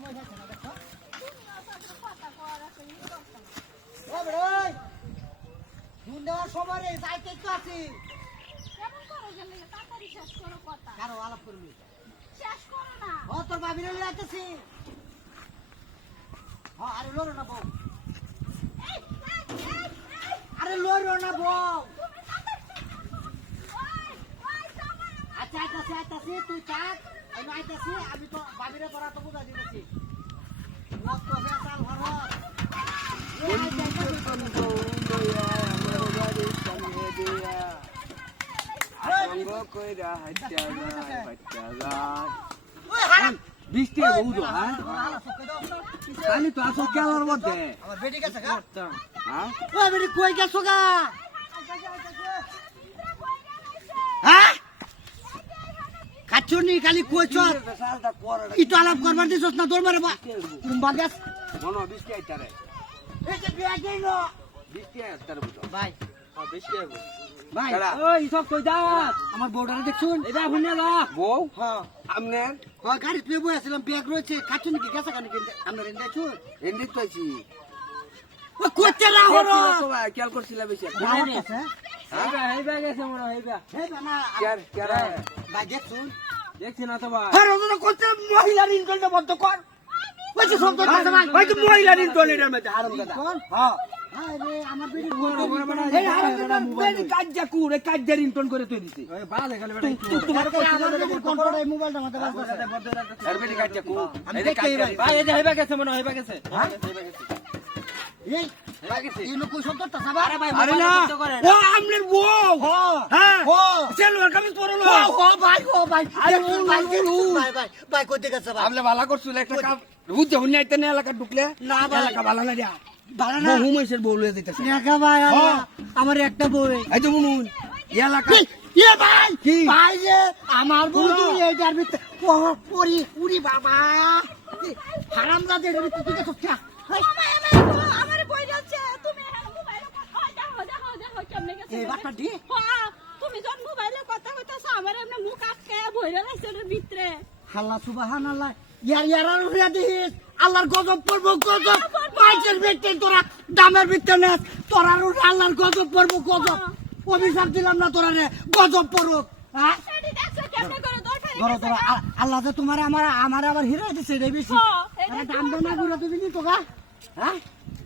সময় যাচ্ছে না দেখো সময় যাইতে তো আছি কারো আলাপ করবি তোর ভাবির লাগতেছি আরে লোর না বউ আরে লোর না বউ আচ্ছা আইতাছি তুই থাক আমি আইতাছি আমি তো ভাবিরে তোরা তো বুঝা দিতেছি মত তো বেসাল হর বৃষ্টি বহুত হ্যাঁ খালি তো আসো কেলার মধ্যে আমার বেটি গেছে গা হ্যাঁ ও বেটি কই গেছো গা হ্যাঁ কাচুনি খালি কইছ ইতো আলাপ করবার দিছস না তোর মারে কুম্বা গ্যাস মনো বৃষ্টি আইতারে এই যে বিয়া গেলো বৃষ্টি আইতারে বুঝো ভাই হ্যাঁ বৃষ্টি আইবো ভাই ওই সব কই যা আমার বউটারে দেখছুন এটা ভুনে যা বউ হ্যাঁ আমনে হ্যাঁ গাড়ি তুই বই আসলাম ব্যাগ রয়েছে কাচুনি কি গেছে কানে কিনতে আমরা রেন্দা ছুন এন্ডি তোইছি ও কইতে না হলো তো ভাই খেয়াল করছিলা বেশি গাড়ি আছে হেইবা গেছে মনো হেইবা হে না কেয়ার ভাই দেখছুন দেখছি না তো ভাই হ্যাঁ রোজা কইতে মহিলা রিনটলটা বন্ধ কর ওই যে শব্দ আছে ভাই ভাই তো মহিলা রিনটলের মধ্যে হারাম দাদা হ্যাঁ আরে আমার বেটি এই হারাম দাদা মোবাইল কাজ্জা কুরে কাজ্জা রিনটল করে তুই দিছি ওই বাজে গেল বেটা তোমার কাছে আমার বেটির কন্ট্রোল এই মোবাইলটা মাথা বাজছে আর বেটি কাজ্জা কু আমি দেখতেই ভাই ভাই এই যে হেইবা গেছে মনো হেইবা গেছে এই এই লোক শব্দটা সাবা আরে ভাই আরে না ও আমনের বউ হ্যাঁ সেলওয়ার কামিজ পরলো ভাই ভাই কইতে গেছে ভাই আমলে ভালো করছিল একটা কাম বুঝতে হুনি আইতে না এলাকা ঢুকলে না ভাই এলাকা ভালো না দিয়া ভালো না বহু মাইসের বউ লয়ে যাইতেছে দেখা ভাই আমার একটা বই এই তো মুন এলাকা ইয়ে ভাই কি? ভাই যে আমার বন্ধু এইটার ভিতরে পরি পুরি বাবা হারামজাদা এর ভিতরে তুই দেখছ কি আমার কই যাচ্ছে তুমি এখানে মোবাইলে কথা দেখো কেমনে গেছে এই বাটটা দি তুমি যখন মোবাইলে কথা কইতাছ আমার এমনি মুখ আটকে ভইরা লাইছে এর ভিতরে আল্লাহ সুবহানাল্লাহ ইয়ার হইয়া দিস আল্লাহর গজব পড়বো গজব মাইজের ভিতরে তোরা দামের ভিতরে না তোরা আল্লাহর গজব পড়বো গজব অভিশাপ দিলাম না তোরা রে গজব পড়ুক হ্যাঁ এডি দেখছো কেমনে করে দরকার ধরো ধরো আল্লাহ যে তোমার আমার আবার হিরো দিছে রে বেশি আরে দাম দে না গুলো তুমি তো গা হ্যাঁ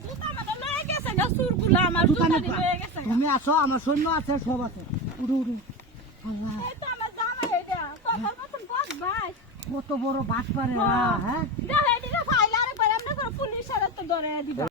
জুতা মাথা লয়ে গেছে না সুরগুলা আমার জুতা লয়ে গেছে তুমি আসো আমার সৈন্য আছে সব আছে উড়ু উড়ু আল্লাহ এই তো আমার জামা এটা তোমার মতন বস ভাই কত বড় বাট পারে হ্যাঁ দেখো এদিকে ফাইল আরেকবার এমনি করে পুলিশের তো ধরে দিবা